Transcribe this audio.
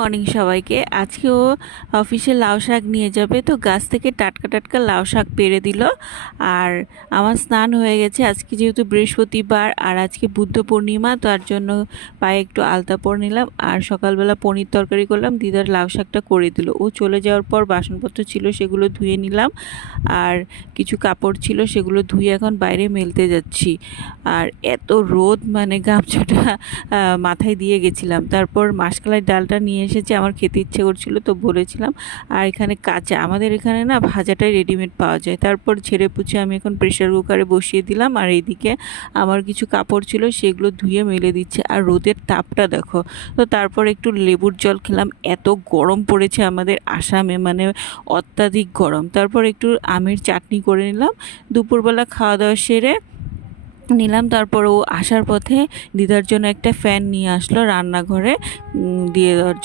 Morning সবাইকে। আজকেও অফিসে লাউ শাক নিয়ে যাবে, তো গাছ থেকে টাটকা টাটকা লাউ শাক পেড়ে দিল। আর আমার স্নান হয়ে গেছে আজকে, যেহেতু বৃহস্পতিবার আর আজকে বুদ্ধ পূর্ণিমা, তার জন্য পায়ে একটু আলতা পরে নিলাম। আর সকালবেলা পনির তরকারি করলাম, দিদার লাউ শাকটা করে দিল। ও চলে যাওয়ার পর বাসনপত্র ছিল সেগুলো ধুয়ে নিলাম, আর কিছু কাপড় ছিল সেগুলো ধুয়ে এখন বাইরে মেলতে যাচ্ছি। আর এত রোদ, মানে গামছাটা মাথায় দিয়ে গেছিলাম। তারপর মাসকলাই ডালটা নিয়ে এসেছে, আমার খেতে ইচ্ছে করছিল তো বলেছিলাম। আর এখানে কাঁচা, আমাদের এখানে না ভাজাটাই রেডিমেড পাওয়া যায়। তারপর ঝেড়ে পুছে আমি এখন প্রেশার কুকারে বসিয়ে দিলাম। আর এইদিকে আমার কিছু কাপড় ছিল সেগুলো ধুয়ে মেলে দিচ্ছে। আর রোদের তাপটা দেখো। তো তারপর একটু লেবুর জল খেলাম, এত গরম পড়েছে আমাদের আসামে, মানে অত্যাধিক গরম। তারপর একটু আমের চাটনি করে নিলাম। দুপুরবেলা খাওয়া দাওয়া সেরে নিলাম। তারপর ও আসার পথে দিদার জন্য একটা ফ্যান নিয়ে আসলো রান্নাঘরে দিয়ে দেওয়ার